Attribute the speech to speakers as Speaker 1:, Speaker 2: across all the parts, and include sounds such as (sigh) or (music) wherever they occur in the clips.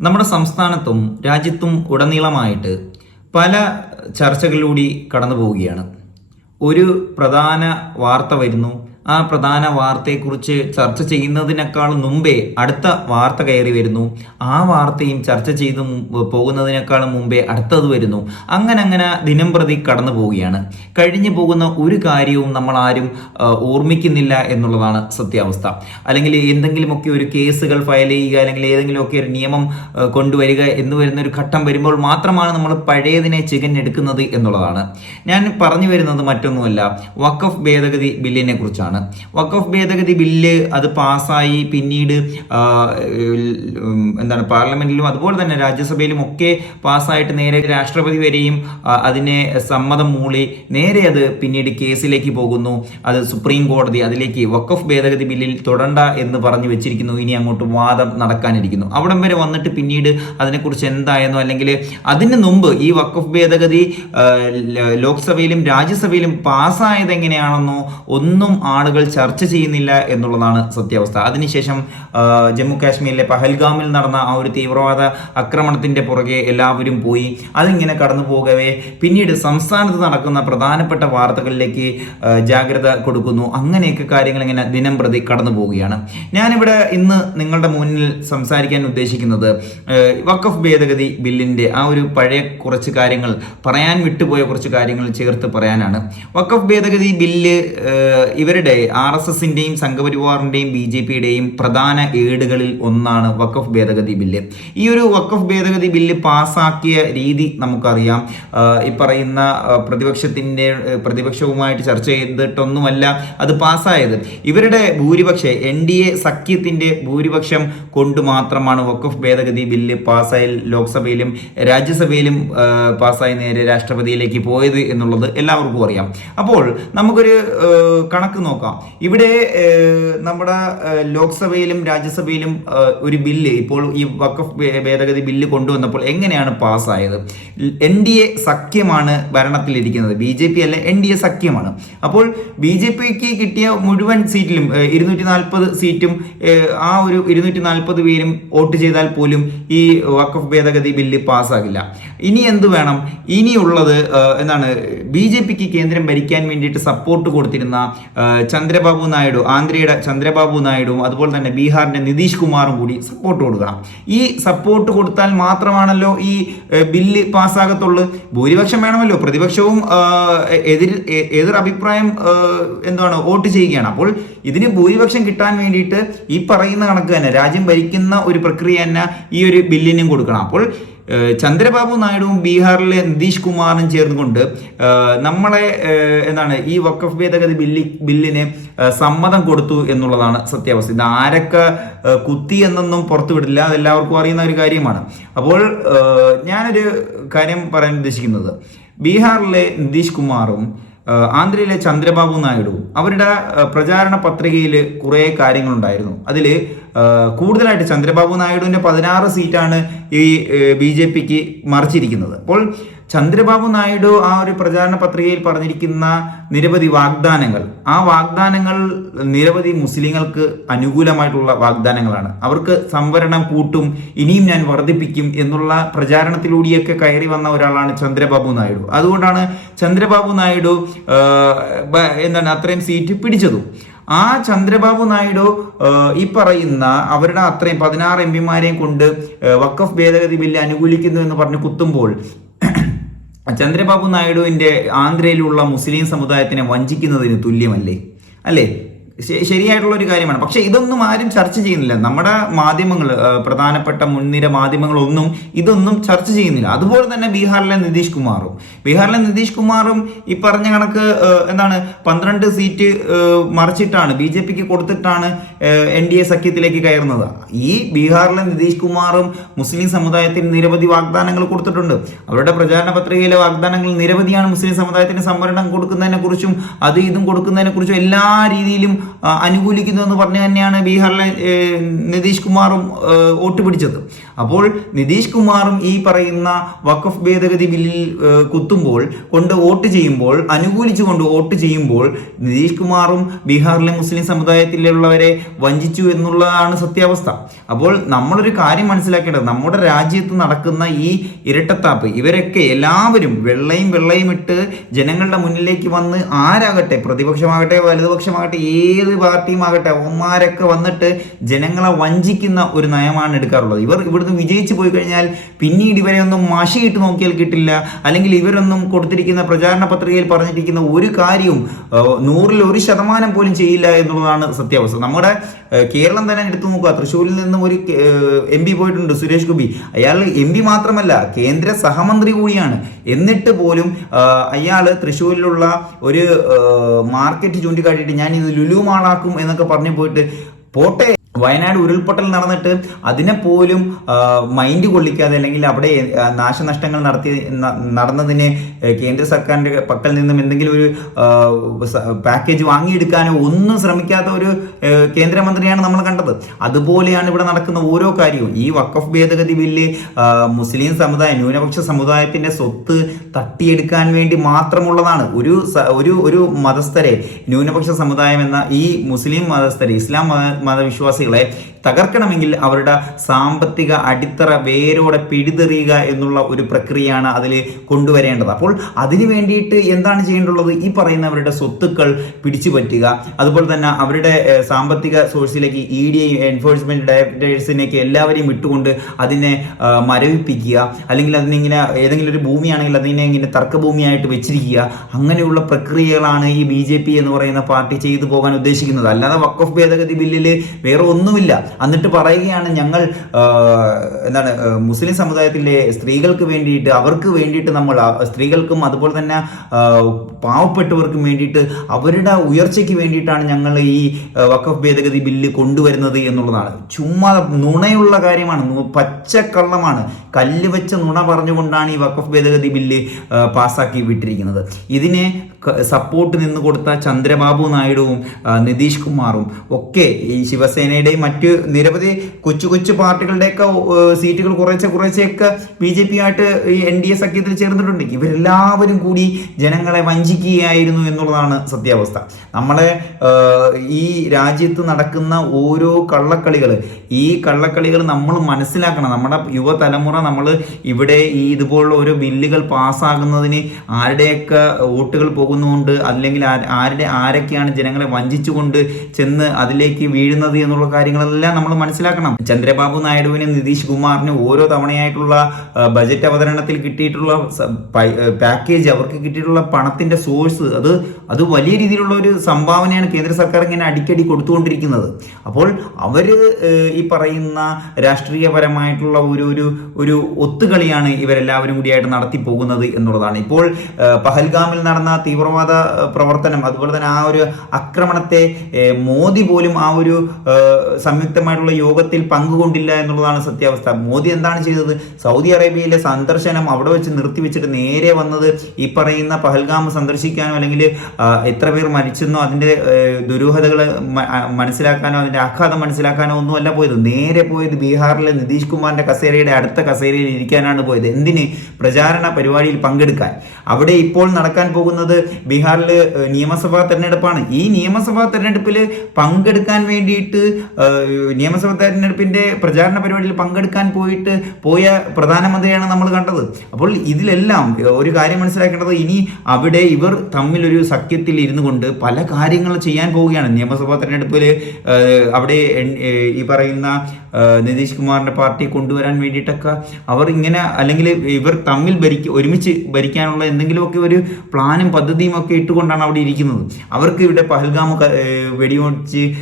Speaker 1: നമ്മുടെ സംസ്ഥാനത്തും രാജ്യത്തും ഉടനീളമായിട്ട് പല ചർച്ചകളിലൂടെ കടന്നു പോവുകയാണ് ഒരു പ്രധാന വാർത്ത വരുന്നു. ആ പ്രധാന വാർത്തയെക്കുറിച്ച് ചർച്ച ചെയ്യുന്നതിനേക്കാൾ മുമ്പേ അടുത്ത വാർത്ത കയറി വരുന്നു. ആ വാർത്തയും ചർച്ച ചെയ്ത് പോകുന്നതിനേക്കാൾ മുമ്പേ അടുത്തത് വരുന്നു. അങ്ങനെ അങ്ങനെ ദിനം പ്രതി കടന്നു പോവുകയാണ്. കഴിഞ്ഞു പോകുന്ന ഒരു കാര്യവും നമ്മൾ ആരും ഓർമ്മിക്കുന്നില്ല എന്നുള്ളതാണ് സത്യാവസ്ഥ. അല്ലെങ്കിൽ എന്തെങ്കിലുമൊക്കെ ഒരു കേസുകൾ ഫയൽ ചെയ്യുക അല്ലെങ്കിൽ ഏതെങ്കിലുമൊക്കെ ഒരു നിയമം കൊണ്ടുവരിക എന്ന് വരുന്ന ഒരു ഘട്ടം വരുമ്പോൾ മാത്രമാണ് നമ്മൾ പഴയതിനെ ചികഞ്ഞെടുക്കുന്നത് എന്നുള്ളതാണ്. ഞാൻ പറഞ്ഞു വരുന്നത് മറ്റൊന്നുമല്ല. വക്കഫ് ഭേദഗതി ബില്ലിനെ കുറിച്ചാണ് വഖഫ് ഭേദഗതി ബില്ല് അത് പാസ്സായി പിന്നീട് എന്താണ് പാർലമെന്റിലും അതുപോലെ തന്നെ രാജ്യസഭയിലും ഒക്കെ പാസ്സായിട്ട് നേരെ രാഷ്ട്രപതി വരെയും അതിനെ സമ്മതം മൂളി നേരെ അത് പിന്നീട് കേസിലേക്ക് പോകുന്നു. അത് സുപ്രീം കോടതി അതിലേക്ക് വഖഫ് ഭേദഗതി ബില്ലിൽ തുടണ്ട എന്ന് പറഞ്ഞു വെച്ചിരിക്കുന്നു. ഇനി അങ്ങോട്ട് വാദം നടക്കാനിരിക്കുന്നു. അവിടം വരെ വന്നിട്ട് പിന്നീട് അതിനെക്കുറിച്ച് എന്തായെന്നോ അല്ലെങ്കിൽ അതിന് മുമ്പ് ഈ വഖഫ് ഭേദഗതി ലോക്സഭയിലും രാജ്യസഭയിലും പാസ്സായത് എങ്ങനെയാണെന്നോ ഒന്നും ആളുകൾ ചർച്ച ചെയ്യുന്നില്ല എന്നുള്ളതാണ് സത്യാവസ്ഥ. അതിനുശേഷം ജമ്മു കാശ്മീരിലെ പഹൽഗാമിൽ നടന്ന ആ ഒരു തീവ്രവാദ ആക്രമണത്തിന്റെ പുറകെ എല്ലാവരും പോയി. അതിങ്ങനെ കടന്നു പോകവേ പിന്നീട് സംസ്ഥാനത്ത് നടക്കുന്ന പ്രധാനപ്പെട്ട വാർത്തകളിലേക്ക് ജാഗ്രത കൊടുക്കുന്നു. അങ്ങനെയൊക്കെ കാര്യങ്ങൾ ഇങ്ങനെ ദിനം പ്രതി കടന്നു പോവുകയാണ്. ഞാനിവിടെ ഇന്ന് നിങ്ങളുടെ മുന്നിൽ സംസാരിക്കാൻ ഉദ്ദേശിക്കുന്നത് വക്കഫ് ഭേദഗതി ബില്ലിന്റെ ആ ഒരു പഴയ കുറച്ച് കാര്യങ്ങൾ പറയാൻ വിട്ടുപോയ കുറച്ച് കാര്യങ്ങൾ ചേർത്ത് പറയാനാണ്. വക്കഫ് ഭേദഗതി ബില്ല് ആ, ഇവരുടെ ആർ എസ് എസിന്റെയും സംഘപരിവാറിന്റെയും ബി ജെ പിയുടെയും പ്രധാന ഏടുകളിൽ ഒന്നാണ് വഖഫ് ഭേദഗതി ബില്ല്. ഈ ഒരു വഖഫ് ഭേദഗതി ബില്ല് പാസാക്കിയ രീതി നമുക്കറിയാം. ഈ പറയുന്ന പ്രതിപക്ഷത്തിന്റെ പ്രതിപക്ഷവുമായിട്ട് ചർച്ച ചെയ്തിട്ടൊന്നുമല്ല അത് പാസ്സായത് ഇവരുടെ ഭൂരിപക്ഷം എൻ ഡി എ സഖ്യത്തിന്റെ ഭൂരിപക്ഷം കൊണ്ട് മാത്രമാണ് വഖഫ് ഭേദഗതി ബില്ല് പാസ്സായി ലോക്സഭയിലും രാജ്യസഭയിലും പാസ്സായി നേരെ രാഷ്ട്രപതിയിലേക്ക് പോയത് എന്നുള്ളത് എല്ലാവർക്കും അറിയാം. അപ്പോൾ നമുക്കൊരു കണക്ക് നോക്കാം. ഇവിടെ നമ്മുടെ ലോക്സഭയിലും രാജ്യസഭയിലും ഒരു ബില്ല് ഇപ്പോൾ ഈ വഖഫ് ഭേദഗതി ബില്ല് കൊണ്ടുവന്നപ്പോൾ എങ്ങനെയാണ് പാസ്സായത്? എൻ ഡി എ സഖ്യമാണ് ഭരണത്തിലിരിക്കുന്നത്. ബി ജെ പി അല്ല എൻ ഡി എ സഖ്യമാണ്. അപ്പോൾ ബി ജെ പിക്ക് കിട്ടിയ മുഴുവൻ സീറ്റിലും ഇരുന്നൂറ്റി നാൽപ്പത് സീറ്റും ആ ഒരു ഇരുന്നൂറ്റി നാൽപ്പത് പേരും വോട്ട് ചെയ്താൽ പോലും ഈ വഖഫ് ഭേദഗതി ബില്ല് പാസ്സാകില്ല. ഇനി എന്ത് വേണം? ഇനിയുള്ളത് എന്താണ് ബി ജെ പിക്ക് കേന്ദ്രം ഭരിക്കാൻ വേണ്ടിയിട്ട് സപ്പോർട്ട് കൊടുത്തിരുന്ന ചന്ദ്രബാബു നായിഡു ആന്ധ്രയുടെ ചന്ദ്രബാബു നായിഡുവും അതുപോലെ തന്നെ ബീഹാറിന്റെ നിതീഷ് കുമാറും കൂടി സപ്പോർട്ട് കൊടുക്കണം. ഈ സപ്പോർട്ട് കൊടുത്താൽ മാത്രമാണല്ലോ ഈ ബില്ല് പാസ്സാകത്തുള്ളൂ. ഭൂരിപക്ഷം വേണമല്ലോ. പ്രതിപക്ഷവും എതിർ എതിർ അഭിപ്രായം എന്താണ് വോട്ട് ചെയ്യുകയാണ്. അപ്പോൾ ഇതിന് ഭൂരിപക്ഷം കിട്ടാൻ വേണ്ടിയിട്ട് ഈ പറയുന്ന കണക്ക് തന്നെ രാജ്യം ഭരിക്കുന്ന ഒരു പ്രക്രിയ തന്നെ ഈ ഒരു ബില്ലിനും കൊടുക്കണം. അപ്പോൾ ചന്ദ്രബാബു നായിഡുവും ബീഹാറിലെ നിതീഷ് കുമാറും ചേർന്നുകൊണ്ട് നമ്മളെ എന്താണ് ഈ വക്കഫ് ഭേദഗതി ബില്ലി ബില്ലിന് സമ്മതം കൊടുത്തു എന്നുള്ളതാണ് സത്യാവസ്ഥ. ഇത് ആരൊക്കെ കുത്തി എന്നൊന്നും പുറത്തുവിടില്ല അതെല്ലാവർക്കും അറിയുന്ന ഒരു കാര്യമാണ്. അപ്പോൾ ഞാനൊരു കാര്യം പറയാൻ ഉദ്ദേശിക്കുന്നത്. ബീഹാറിലെ നിതീഷ് കുമാറും ആന്ധ്രയിലെ ചന്ദ്രബാബു നായിഡുവും അവരുടെ പ്രചാരണ പത്രികയിൽ കുറേ കാര്യങ്ങളുണ്ടായിരുന്നു. അതിൽ കൂടുതലായിട്ട് ചന്ദ്രബാബു നായിഡുവിന്റെ പതിനാറ് സീറ്റാണ് ഈ ബി ജെ പിക്ക് മറിച്ചിരിക്കുന്നത്. അപ്പോൾ ചന്ദ്രബാബു നായിഡു ആ ഒരു പ്രചാരണ പത്രികയിൽ പറഞ്ഞിരിക്കുന്ന നിരവധി വാഗ്ദാനങ്ങൾ ആ വാഗ്ദാനങ്ങൾ നിരവധി മുസ്ലിങ്ങൾക്ക് അനുകൂലമായിട്ടുള്ള വാഗ്ദാനങ്ങളാണ്. അവർക്ക് സംവരണം കൂട്ടും ഇനിയും ഞാൻ വർദ്ധിപ്പിക്കും എന്നുള്ള പ്രചാരണത്തിലൂടെയൊക്കെ കയറി വന്ന ഒരാളാണ് ചന്ദ്രബാബു നായിഡു. അതുകൊണ്ടാണ് ചന്ദ്രബാബു നായിഡു എന്താണ് അത്രയും സീറ്റ് പിടിച്ചതും. ആ ചന്ദ്രബാബു നായിഡു ഈ പറയുന്ന അവരുടെ അത്രയും പതിനാറ് എം പിമാരെയും കൊണ്ട് വക്കഫ് ഭേദഗതി ബില്ല് അനുകൂലിക്കുന്നു എന്ന് പറഞ്ഞ് കുത്തുമ്പോൾ (clears throat) ചന്ദ്രബാബു നായിഡുവിന്റെ ആന്ധ്രയിലുള്ള മുസ്ലിം സമുദായത്തിനെ വഞ്ചിക്കുന്നതിന് തുല്യമല്ലേ? അല്ലേ? ശരിയായിട്ടുള്ള ഒരു കാര്യമാണ്. പക്ഷേ ഇതൊന്നും ആരും ചർച്ച ചെയ്യുന്നില്ല. നമ്മുടെ മാധ്യമങ്ങൾ പ്രധാനപ്പെട്ട മുൻനിര മാധ്യമങ്ങളൊന്നും ഇതൊന്നും ചർച്ച ചെയ്യുന്നില്ല. അതുപോലെ തന്നെ ബീഹാറിലെ നിതീഷ് കുമാറും. ബീഹാറിലെ നിതീഷ് കുമാറും ഈ പറഞ്ഞ കണക്ക് എന്താണ് പന്ത്രണ്ട് സീറ്റ് മറിച്ചിട്ടാണ് ബി ജെ പിക്ക് കൊടുത്തിട്ടാണ് എൻ ഡി എ സഖ്യത്തിലേക്ക് കയറുന്നത്. ഈ ബീഹാറിലെ നിതീഷ് കുമാറും മുസ്ലിം സമുദായത്തിന് നിരവധി വാഗ്ദാനങ്ങൾ കൊടുത്തിട്ടുണ്ട്. അവരുടെ പ്രചാരണ പത്രികയിലെ വാഗ്ദാനങ്ങൾ നിരവധിയാണ് മുസ്ലിം സമുദായത്തിന് സംവരണം കൊടുക്കുന്നതിനെ കുറിച്ചും അത് ഇതും കൊടുക്കുന്നതിനെ കുറിച്ചും എല്ലാ രീതിയിലും അനുകൂലിക്കുന്നു എന്ന് പറഞ്ഞു തന്നെയാണ് ബീഹാറിലെ നിതീഷ് കുമാറും വോട്ട് പിടിച്ചത്. അപ്പോൾ നിതീഷ് കുമാറും ഈ പറയുന്ന വഖഫ് ഭേദഗതി ബില്ലിൽ കുത്തുമ്പോൾ കൊണ്ട് വോട്ട് ചെയ്യുമ്പോൾ അനുകൂലിച്ചുകൊണ്ട് വോട്ട് ചെയ്യുമ്പോൾ നിതീഷ് കുമാറും ബീഹാറിലെ മുസ്ലിം സമുദായത്തിലുള്ളവരെ വഞ്ചിച്ചു എന്നുള്ളതാണ് സത്യാവസ്ഥ. അപ്പോൾ നമ്മളൊരു കാര്യം മനസ്സിലാക്കേണ്ടത് നമ്മുടെ രാജ്യത്ത് നടക്കുന്ന ഈ ഇരട്ടത്താപ്പ് ഇവരൊക്കെ എല്ലാവരും വെള്ളയും വെള്ളയും ഇട്ട് ജനങ്ങളുടെ മുന്നിലേക്ക് വന്ന് ആരാകട്ടെ പ്രതിപക്ഷമാകട്ടെ വലതുപക്ഷമാകട്ടെ ഏത് പാർട്ടിയുമാകട്ടെ അവന്മാരൊക്കെ വന്നിട്ട് ജനങ്ങളെ വഞ്ചിക്കുന്ന ഒരു നയമാണ് എടുക്കാറുള്ളത്. ഇവർ ഇവിടുന്ന് വിജയിച്ചു പോയി കഴിഞ്ഞാൽ പിന്നീട് ഇവരെ ഒന്നും മഷിയിട്ട് നോക്കിയാൽ കിട്ടില്ല. അല്ലെങ്കിൽ ഇവരൊന്നും കൊടുത്തിരിക്കുന്ന പ്രചാരണ പത്രികയിൽ പറഞ്ഞിരിക്കുന്ന ഒരു കാര്യവും നൂറിൽ ഒരു ശതമാനം പോലും ചെയ്യില്ല എന്നുള്ളതാണ് സത്യാവസ്ഥ. നമ്മുടെ കേരളം തന്നെ എടുത്തു നോക്കുക. തൃശ്ശൂരിൽ നിന്നും ഒരു എം പി പോയിട്ടുണ്ട് സുരേഷ് ഗോപി. അയാൾ എം പി മാത്രമല്ല കേന്ദ്ര സഹമന്ത്രി കൂടിയാണ്. എന്നിട്ട് പോലും അയാൾ തൃശ്ശൂരിലുള്ള ഒരു മാർക്കറ്റ് ചൂണ്ടിക്കാട്ടിയിട്ട് ഞാൻ ഇത് ലുലു മാളാക്കും എന്നൊക്കെ പറഞ്ഞു പോയിട്ട് പോട്ടെ വയനാട് ഉരുൾപൊട്ടൽ നടന്നിട്ട് അതിനെ പോലും മൈൻഡ് കൊള്ളിക്കാതെ അല്ലെങ്കിൽ അവിടെ നാശനഷ്ടങ്ങൾ നടത്തി നടന്നതിന് കേന്ദ്ര സർക്കാരിന്റെ പക്കൽ നിന്നും എന്തെങ്കിലും ഒരു പാക്കേജ് വാങ്ങിയെടുക്കാനോ ഒന്നും ശ്രമിക്കാത്ത ഒരു കേന്ദ്രമന്ത്രിയാണ് നമ്മൾ കണ്ടത്. അതുപോലെയാണ് ഇവിടെ നടക്കുന്ന ഓരോ കാര്യവും. ഈ വക്കഫ് ഭേദഗതി ബില്ല് മുസ്ലിം സമുദായം ന്യൂനപക്ഷ സമുദായത്തിന്റെ സ്വത്ത് തട്ടിയെടുക്കാൻ വേണ്ടി മാത്രമുള്ളതാണ്. ഒരു ഒരു ഒരു മതസ്ഥരെ ന്യൂനപക്ഷ സമുദായം എന്ന ഈ മുസ്ലിം മതസ്ഥരെ ഇസ്ലാം മത Pelé തകർക്കണമെങ്കിൽ അവരുടെ സാമ്പത്തിക അടിത്തറ വേരോടെ പിഴുതെറിയുക എന്നുള്ള ഒരു പ്രക്രിയയാണ് അതിൽ കൊണ്ടുവരേണ്ടത്. അപ്പോൾ അതിനു വേണ്ടിയിട്ട് എന്താണ് ചെയ്യേണ്ടുള്ളത് ഈ പറയുന്നവരുടെ സ്വത്തുക്കൾ പിടിച്ചു പറ്റുക. അതുപോലെ തന്നെ അവരുടെ സാമ്പത്തിക സോഴ്സിലേക്ക് ഇ ഡി എൻഫോഴ്സ്മെന്റ് ഡയറക്ടേഴ്സിനെയൊക്കെ എല്ലാവരെയും വിട്ടുകൊണ്ട് അതിനെ മരവിപ്പിക്കുക. അല്ലെങ്കിൽ അതിനിങ്ങനെ ഏതെങ്കിലും ഒരു ഭൂമിയാണെങ്കിൽ അതിനെ ഇങ്ങനെ തർക്കഭൂമിയായിട്ട് വെച്ചിരിക്കുക. അങ്ങനെയുള്ള പ്രക്രിയകളാണ് ഈ ബി ജെ പി എന്ന് പറയുന്ന പാർട്ടി ചെയ്തു പോകാൻ ഉദ്ദേശിക്കുന്നത്. അല്ലാതെ വക്കഫ് ഭേദഗതി ബില്ലിൽ വേറെ ഒന്നുമില്ല. എന്നിട്ട് പറയുകയാണ് ഞങ്ങൾ എന്താണ് മുസ്ലിം സമുദായത്തിലെ സ്ത്രീകൾക്ക് വേണ്ടിയിട്ട് അവർക്ക് വേണ്ടിയിട്ട് നമ്മൾ സ്ത്രീകൾക്കും അതുപോലെ തന്നെ പാവപ്പെട്ടവർക്കും വേണ്ടിയിട്ട് അവരുടെ ഉയർച്ചയ്ക്ക് വേണ്ടിയിട്ടാണ് ഞങ്ങൾ ഈ വഖഫ് ഭേദഗതി ബില്ല് കൊണ്ടുവരുന്നത് എന്നുള്ളതാണ്. ചുമ്മാ നുണയുള്ള കാര്യമാണ് പച്ചക്കള്ളമാണ്. കല്ല് വെച്ച നുണ പറഞ്ഞുകൊണ്ടാണ് ഈ വഖഫ് ഭേദഗതി ബില്ല് പാസ്സാക്കി വിട്ടിരിക്കുന്നത്. ഇതിനെ സപ്പോർട്ട് നിന്ന് കൊടുത്ത ചന്ദ്രബാബു നായിഡുവും നിതീഷ് കുമാറും ഒക്കെ ഈ ശിവസേനയുടെയും മറ്റ് നിരവധി കൊച്ചു കൊച്ചു പാർട്ടികളുടെയൊക്കെ സീറ്റുകൾ കുറേശ്ശെ കുറേശ്ശെയൊക്കെ ബി ജെ പി ആയിട്ട് ഈ എൻ ഡി എ സഖ്യത്തിൽ ചേർന്നിട്ടുണ്ട്. ഇവരെല്ലാവരും കൂടി ജനങ്ങളെ വഞ്ചിക്കുകയായിരുന്നു എന്നുള്ളതാണ് സത്യാവസ്ഥ. നമ്മളെ ഈ രാജ്യത്ത് നടക്കുന്ന ഓരോ കള്ളക്കളികൾ ഈ കള്ളക്കളികൾ നമ്മൾ മനസ്സിലാക്കണം. നമ്മുടെ യുവതലമുറ നമ്മൾ ഇവിടെ ഈ ഇതുപോലുള്ള ഓരോ ബില്ലുകൾ പാസ്സാകുന്നതിന് ആരുടെയൊക്കെ വോട്ടുകൾ പോകുന്നതുകൊണ്ട് അല്ലെങ്കിൽ ആരുടെ ആരൊക്കെയാണ് ജനങ്ങളെ വഞ്ചിച്ചുകൊണ്ട് ചെന്ന് അതിലേക്ക് വീഴുന്നത് എന്നുള്ള കാര്യങ്ങളെല്ലാം നമ്മൾ മനസ്സിലാക്കണം. ചന്ദ്രബാബു നായിഡുവിനും നിതീഷ് കുമാറിനും ഓരോ തവണയായിട്ടുള്ള ബജറ്റ് അവതരണത്തിൽ കിട്ടിയിട്ടുള്ള പാക്കേജ് അവർക്ക് കിട്ടിയിട്ടുള്ള പണത്തിന്റെ സോഴ്സ് അത് അത് വലിയ രീതിയിലുള്ള ഒരു സംഭാവനയാണ് കേന്ദ്ര സർക്കാർ ഇങ്ങനെ അടിക്കടി കൊടുത്തുകൊണ്ടിരിക്കുന്നത്. അപ്പോൾ അവർ ഈ പറയുന്ന രാഷ്ട്രീയപരമായിട്ടുള്ള ഒരു ഒരു ഒരു ഒത്തുകളിയാണ് ഇവരെല്ലാവരും കൂടിയായിട്ട് നടത്തി പോകുന്നത് എന്നുള്ളതാണ്. ഇപ്പോൾ പഹൽഗാമിൽ നടന്ന തീവ്രവാദ പ്രവർത്തനം അതുപോലെ തന്നെ ആ ഒരു ആക്രമണത്തെ മോദി പോലും ആ ഒരു സംയുക്തമായിട്ടുള്ള യോഗത്തിൽ പങ്കുകൊണ്ടില്ല എന്നുള്ളതാണ് സത്യാവസ്ഥ. മോദി എന്താണ് ചെയ്തത്? സൗദി അറേബ്യയിലെ സന്ദർശനം അവിടെ വെച്ച് നിർത്തിവെച്ചിട്ട് നേരെ വന്നത് ഈ പറയുന്ന പഹൽഗാം സന്ദർശിക്കാനോ അല്ലെങ്കിൽ എത്ര പേർ മരിച്ചെന്നോ അതിന്റെ ദുരൂഹതകൾ മനസ്സിലാക്കാനോ അതിന്റെ ആഘാതം മനസ്സിലാക്കാനോ ഒന്നുമല്ല പോയത്. നേരെ പോയത് ബീഹാറിലെ നിതീഷ് കുമാറിന്റെ കസേരയുടെ അടുത്ത കസേരയിൽ ഇരിക്കാനാണ് പോയത്. എന്തിന്? പ്രചാരണ പരിപാടിയിൽ പങ്കെടുക്കാൻ. അവിടെ ഇപ്പോൾ നടക്കാൻ പോകുന്നത് ബീഹാറിൽ നിയമസഭാ തെരഞ്ഞെടുപ്പാണ്. ഈ നിയമസഭാ തെരഞ്ഞെടുപ്പിൽ പങ്കെടുക്കാൻ വേണ്ടിയിട്ട് നിയമസഭാ തെരഞ്ഞെടുപ്പിന്റെ പ്രചാരണ പരിപാടിയിൽ പങ്കെടുക്കാൻ പോയിട്ട് പോയ പ്രധാനമന്ത്രിയാണ് നമ്മൾ കണ്ടത്. അപ്പോൾ ഇതിലെല്ലാം ഒരു കാര്യം മനസ്സിലാക്കേണ്ടത് ഇനി അവിടെ ഇവർ തമ്മിലൊരു സഖ്യത്തിൽ ഇരുന്നു കൊണ്ട് പല കാര്യങ്ങൾ ചെയ്യാൻ പോവുകയാണ്. നിയമസഭാ തെരഞ്ഞെടുപ്പിൽ അവിടെ ഈ പറയുന്ന നിതീഷ് കുമാറിന്റെ പാർട്ടി കൊണ്ടുവരാൻ വേണ്ടിയിട്ടൊക്കെ അവർ ഇങ്ങനെ അല്ലെങ്കിൽ ഇവർ തമ്മിൽ ഭരിക്ക ഒരുമിച്ച് ഭരിക്കാനുള്ള എന്തെങ്കിലുമൊക്കെ ഒരു പ്ലാനും പദ്ധതിയും ഒക്കെ ഇട്ടുകൊണ്ടാണ് അവിടെ ഇരിക്കുന്നത്. അവർക്ക് ഇവിടെ പഹൽഗാം ക- ഏഹ്, വെടിവെച്ച്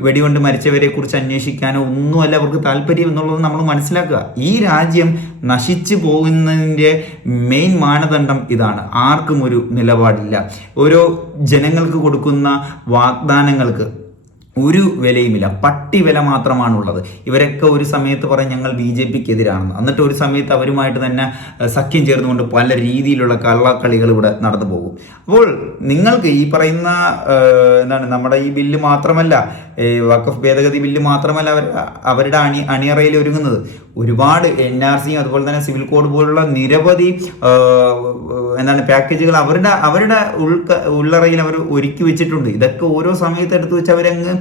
Speaker 1: വെടികൊണ്ട് മരിച്ചവരെ കുറിച്ച് അന്വേഷിക്കാനോ ഒന്നുമല്ല അവർക്ക് താല്പര്യം എന്നുള്ളത് നമ്മൾ മനസ്സിലാക്കുക. ഈ രാജ്യം നശിച്ചു പോകുന്നതിന്റെ മെയിൻ മാനദണ്ഡം ഇതാണ്. ആർക്കും ഒരു നിലപാടില്ല. ഓരോ ജനങ്ങൾക്ക് കൊടുക്കുന്ന വാഗ്ദാനങ്ങൾക്ക് ഒരു വിലയുമില്ല. പട്ടി വില മാത്രമാണുള്ളത്. ഇവരൊക്കെ ഒരു സമയത്ത് പറയും ഞങ്ങൾ ബി ജെ പിക്ക് എതിരാണെന്ന് എന്നിട്ട് ഒരു സമയത്ത് അവരുമായിട്ട് തന്നെ സഖ്യം ചേർന്നുകൊണ്ട് പല രീതിയിലുള്ള കള്ളക്കളികൾ ഇവിടെ നടന്നു പോകും. അപ്പോൾ നിങ്ങൾക്ക് ഈ പറയുന്ന എന്താണ് നമ്മുടെ ഈ ബില്ല് മാത്രമല്ല വഖഫ് ഭേദഗതി ബില്ല് മാത്രമല്ല അവർ അവരുടെ അണി അണിയറയിൽ ഒരുങ്ങുന്നത്. ഒരുപാട് എൻ ആർ സിയും അതുപോലെ തന്നെ സിവിൽ കോഡ് പോലുള്ള നിരവധി എന്താണ് പാക്കേജുകൾ അവരുടെ അവരുടെ ഉൾക്ക ഉള്ളറയിൽ അവർ ഒരുക്കി വെച്ചിട്ടുണ്ട്. ഇതൊക്കെ ഓരോ സമയത്ത് എടുത്തു വെച്ച് അവരങ്ങ്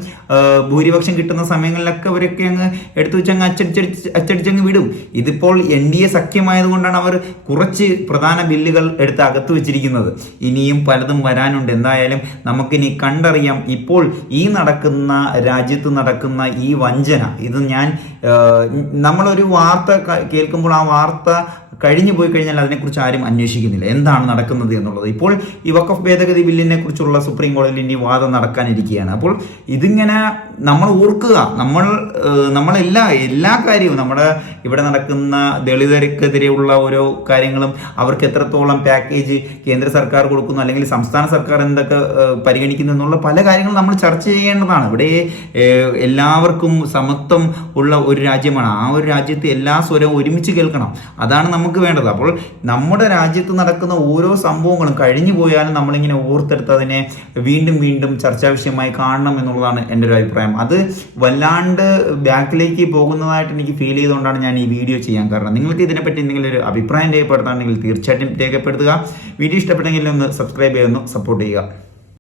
Speaker 1: ഭൂരിപക്ഷം കിട്ടുന്ന സമയങ്ങളിലൊക്കെ അവരൊക്കെ അങ്ങ് എടുത്തു വെച്ച് അങ്ങ് അച്ചടിച്ചടിച്ച് അച്ചടിച്ചങ്ങ് വിടും. ഇതിപ്പോൾ എൻ ഡി എ സഖ്യമായതുകൊണ്ടാണ് അവർ കുറച്ച് പ്രധാന ബില്ലുകൾ എടുത്ത് അകത്ത് വെച്ചിരിക്കുന്നത്. ഇനിയും പലതും വരാനുണ്ട്. എന്തായാലും നമുക്കിനി കണ്ടറിയാം ഇപ്പോൾ ഈ നടക്കുന്ന രാജ്യത്ത് നടക്കുന്ന ഈ വഞ്ചന. ഇത് ഞാൻ നമ്മളൊരു വാർത്ത കേൾക്കുമ്പോൾ ആ വാർത്ത കഴിഞ്ഞു പോയി കഴിഞ്ഞാൽ അതിനെക്കുറിച്ച് ആരും അന്വേഷിക്കുന്നില്ല. എന്താണ് നടക്കുന്നത് എന്നുള്ളത്. ഇപ്പോൾ ഈ വക്കഫ് ഭേദഗതി ബില്ലിനെ കുറിച്ചുള്ള സുപ്രീം കോടതിയിൽ ഇനി വാദം നടക്കാനിരിക്കുകയാണ്. അപ്പോൾ ഇതിങ്ങനെ നമ്മൾ ഓർക്കുക. നമ്മൾ നമ്മളെല്ലാ എല്ലാ കാര്യവും നമ്മുടെ ഇവിടെ നടക്കുന്ന ദളിതർക്കെതിരെയുള്ള ഓരോ കാര്യങ്ങളും അവർക്ക് എത്രത്തോളം പാക്കേജ് കേന്ദ്ര സർക്കാർ കൊടുക്കുന്നു അല്ലെങ്കിൽ സംസ്ഥാന സർക്കാർ എന്തൊക്കെ പരിഗണിക്കുന്നു എന്നുള്ള പല കാര്യങ്ങളും നമ്മൾ ചർച്ച ചെയ്യേണ്ടതാണ്. ഇവിടെ എല്ലാവർക്കും സമത്വം ഉള്ള ഒരു രാജ്യമാണ്. ആ ഒരു രാജ്യത്ത് എല്ലാ സ്വരവും ഒരുമിച്ച് കേൾക്കണം. അതാണ് നമുക്ക് വേണ്ടത്. അപ്പോൾ നമ്മുടെ രാജ്യത്ത് നടക്കുന്ന ഓരോ സംഭവങ്ങളും കഴിഞ്ഞു പോയാലും നമ്മളിങ്ങനെ ഓർത്തെടുത്ത് അതിനെ വീണ്ടും വീണ്ടും ചർച്ചാ വിഷയമായി കാണണം എന്നുള്ളതാണ് എന്റെ ഒരു അഭിപ്രായം. അത് വല്ലാണ്ട് ബാക്കിലേക്ക് പോകുന്നതായിട്ട് എനിക്ക് ഫീൽ ചെയ്തുകൊണ്ടാണ് ഞാൻ ഈ വീഡിയോ ചെയ്യാൻ കാരണം. നിങ്ങൾക്ക് ഇതിനെപ്പറ്റി എന്തെങ്കിലും ഒരു അഭിപ്രായം രേഖപ്പെടുത്താണെങ്കിൽ തീർച്ചയായിട്ടും രേഖപ്പെടുത്തുക. വീഡിയോ ഇഷ്ടപ്പെട്ടെങ്കിൽ ഒന്ന് സബ്സ്ക്രൈബ് ചെയ്യുന്നു സപ്പോർട്ട് ചെയ്യുക.